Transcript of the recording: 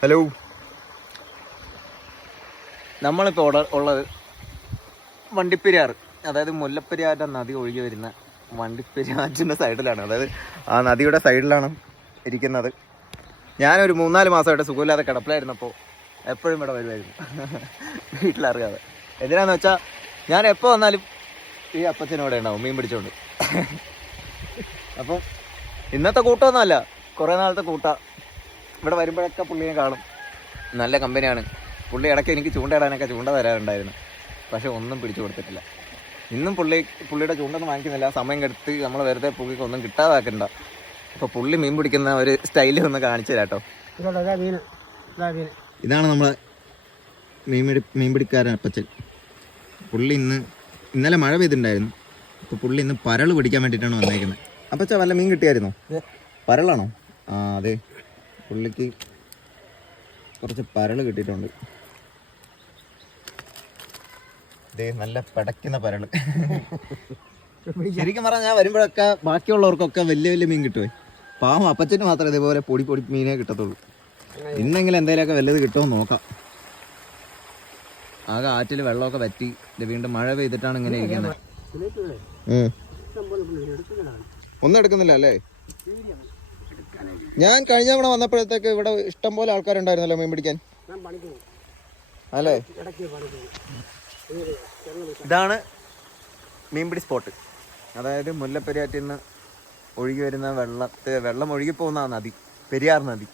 Hello, നമ്മളിപ്പോൾ ഉള്ളത് വണ്ടിപ്പെരിയാർ, അതായത് മുല്ലപ്പെരിയാറിൻ്റെ നദി ഒഴുകി വരുന്ന വണ്ടിപ്പെരിയാറ്റിൻ്റെ സൈഡിലാണ്. അതായത് ആ നദിയുടെ സൈഡിലാണ് ഇരിക്കുന്നത്. ഞാനൊരു 3-4 മാസമായിട്ട് സുഖമില്ലാതെ കിടപ്പിലായിരുന്നപ്പോൾ എപ്പോഴും ഇവിടെ വരുമായിരുന്നു, വീട്ടിലറിയാതെ. എന്തിനാന്ന് വെച്ചാൽ ഞാൻ എപ്പോൾ വന്നാലും ഈ അപ്പച്ചനോടെ ഉണ്ടാവും മീൻ പിടിച്ചോണ്ട്. അപ്പം ഇന്നത്തെ കൂട്ടമൊന്നുമല്ല, കുറേ നാളത്തെ കൂട്ട. ഇവിടെ വരുമ്പോഴൊക്കെ പുള്ളിയെ കാണും. നല്ല കമ്പനിയാണ് പുള്ളി. ഇടയ്ക്ക് എനിക്ക് ചൂണ്ടയിടാനൊക്കെ ചൂണ്ട തരാറുണ്ടായിരുന്നു, പക്ഷെ ഒന്നും പിടിച്ചു കൊടുത്തിട്ടില്ല. ഇന്നും പുള്ളിയുടെ ചൂണ്ടൊന്നും വാങ്ങിക്കുന്നില്ല. സമയം കെടുത്ത് നമ്മൾ വെറുതെ പുള്ളിക്ക് ഒന്നും കിട്ടാതാക്കണ്ട. അപ്പോൾ പുള്ളി മീൻ പിടിക്കുന്ന ഒരു സ്റ്റൈലിൽ ഒന്ന് കാണിച്ചു തരാട്ടോ. ഇതാണ് നമ്മളെ മീൻ പിടിക്കാരൻ അപ്പച്ചൻ. പുള്ളി ഇന്നലെ മഴ പെയ്തിട്ടുണ്ടായിരുന്നു. അപ്പോൾ പുള്ളി ഇന്ന് പരൾ പിടിക്കാൻ വേണ്ടിയിട്ടാണ് വന്നേക്കുന്നത്. അപ്പച്ച വല്ല മീൻ കിട്ടിയായിരുന്നോ? പരളാണോ? ആ അതെ, പുള്ളിക്ക് കുറച്ച് പരൾ കിട്ടിയിട്ടുണ്ട്. ഇതേ നല്ല പടയ്ക്കുന്ന പരള്. ശരിക്കും പറഞ്ഞാൽ ഞാൻ വരുമ്പോഴൊക്കെ ബാക്കിയുള്ളവർക്കൊക്കെ വലിയ വലിയ മീൻ കിട്ടുമേ. പാവം അപ്പച്ചന് മാത്രമേ ഇതേപോലെ പൊടി മീനേ കിട്ടത്തുള്ളൂ. ഇന്നെങ്കിലും എന്തെങ്കിലുമൊക്കെ വല്ലത് കിട്ടുമോ നോക്കാം. ആകെ ആറ്റിൽ വെള്ളമൊക്കെ വറ്റി വീണ്ടും മഴ പെയ്തിട്ടാണ് ഇങ്ങനെ ഇരിക്കുന്നത്. ഒന്നും എടുക്കുന്നില്ല അല്ലേ? ഞാൻ കഴിഞ്ഞ തവണ വന്നപ്പോഴത്തേക്ക് ഇവിടെ ഇഷ്ടംപോലെ ആൾക്കാരുണ്ടായിരുന്നല്ലോ മീൻ പിടിക്കാൻ അല്ലേ? ഇതാണ് മീൻപിടി സ്പോട്ട്. അതായത് മുല്ലപ്പെരിയാറ്റിൽ നിന്ന് ഒഴുകി വരുന്ന വെള്ളം ഒഴുകിപ്പോകുന്ന നദി, പെരിയാർ നദി.